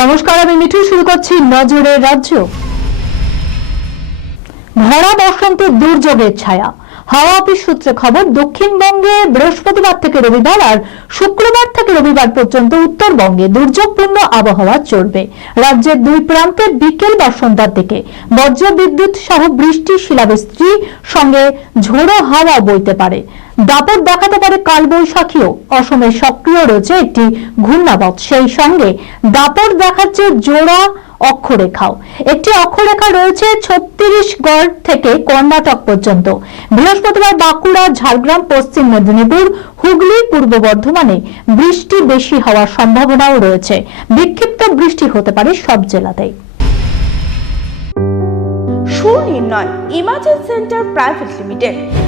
নমস্কার আমি মিঠু শুরু করছি নজরের রাজ্য। ভরা বসন্তের দুর্যোগের ছায়া। হাওয়া অফিস সূত্রে খবর, দক্ষিণবঙ্গে বৃহস্পতিবার থেকে রবিবার আর শুক্রবার থেকে রবিবার পর্যন্ত উত্তরবঙ্গে দুর্যোগপূর্ণ আবহাওয়া চলবে। রাজ্যের দুই প্রান্তে বিকেল বা সন্ধ্যার দিকে বজ্র বিদ্যুৎ সহ বৃষ্টি, শিলাবৃষ্টি, সঙ্গে ঝোড়ো হাওয়া বইতে পারে। দাপট দেখাতে পারে কালবৈশাখীও। অসমে সক্রিয় রয়েছে একটি ঘূর্ণাবত। সেই সঙ্গে দাপট দেখাচ্ছে জোড়া অক্ষরেখাও। একটি অক্ষরেখা রয়েছে ছত্তিশগড় থেকে কর্ণাটক পর্যন্ত। বৃহস্পতিবার বাঁকুড়া, ঝাড়গ্রাম, পশ্চিম মেদিনীপুর, হুগলি, পূর্ব বর্ধমানে বৃষ্টি বেশি হওয়ার সম্ভাবনাও রয়েছে। বিক্ষিপ্ত বৃষ্টি হতে পারে সব জেলাতেই। Sunirnay imaging centre private limited.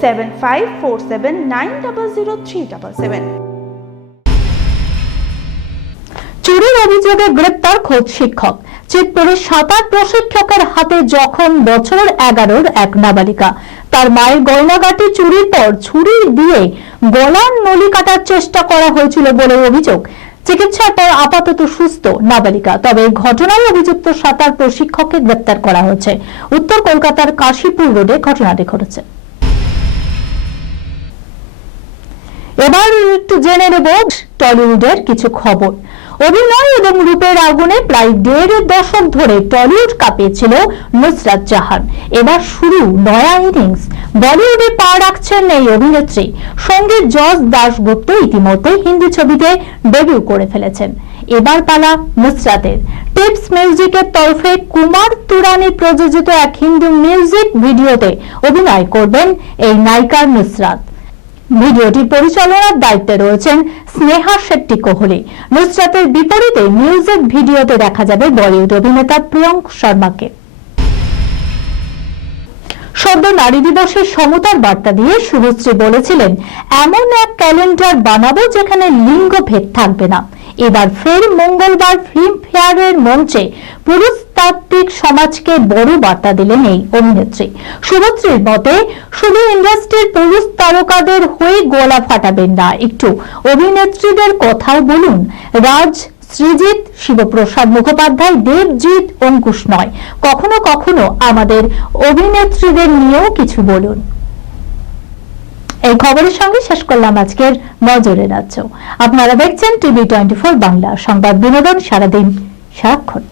seven চুরির অভিযোগে গ্রেপ্তার শিক্ষক। চিতপুরের সাঁতার প্রশিক্ষকের হাতে বছর এগারোর এক নাবালিকা। তার মায়ের গয়নাগাটি চুরির পর ছুরি দিয়ে গলার নলি কাটার চেষ্টা করা হয়েছিল বলে অভিযোগ। চিকিৎসার পর আপাতত সুস্থ নাবালিকা। তবে এই ঘটনায় অভিযুক্ত সাঁতার প্রশিক্ষককে গ্রেপ্তার করা হয়েছে। উত্তর কলকাতার কাশীপুর রোডে ঘটনাটি ঘটেছে। এবার একটু জেনে নেব টলিউডের কিছু খবর। অভিনয় এবং রূপের আগুনে প্রায় দেড় দশক ধরে টলিউড কাঁপিয়েছিল নুসরাত জাহান। এবার শুরু নয়া ইনিংস। বলিউডে পা রাখছেন এই অভিনেত্রী। সঙ্গে জজ দাশগুপ্ত ইতিমধ্যে হিন্দি ছবিতে ডেবিউ করে ফেলেছেন। এবার পালা নুসরাতের। টিপস মিউজিকের তরফে কুমার তুরানি প্রযোজিত এক হিন্দু মিউজিক ভিডিওতে অভিনয় করবেন এই নায়িকা নুসরাত। ভিডিওটি পরিচালনার দায়িত্বে রয়েছেন স্নেহা শেট্টি কোহলি। নুসরাতের বিপরীতে মিউজিক ভিডিওতে দেখা যাবে বলিউড অভিনেতা প্রিয়ঙ্ক শর্মাকে। সদ্য নারী দিবসে সমতার বার্তা দিয়ে শুভশ্রী বলেছিলেন, এমন এক ক্যালেন্ডার বানাবো যেখানে লিঙ্গ ভেদ থাকবে না। এবার ফের মঙ্গলবার ফিল্ম ফেয়ারের মঞ্চে পুরুষতাত্ত্বিক সমাজকে বড় বার্তা দিলেন এই অভিনেত্রী। শুভশ্রীর মতে, শুধু ইন্ডাস্ট্রির পুরুষ তারকাদের হয়ে গলা ফাটাবেন না, একটু অভিনেত্রীদের কথাও বলুন। রাজ সৃজিত শিবপ্রসাদ মুখোপাধ্যায়, দেবজিৎ, অঙ্কুশ নয়। কখনো কখনো আমাদের অভিনেত্রীদের নিয়েও কিছু বলুন। এই খবরের সঙ্গে শেষ করলাম আজকের নজরে রাজ্য। আপনারা দেখছেন টিভি টোয়েন্টি ফোর বাংলা। সংবাদ বিনোদন সারাদিন সারাক্ষণ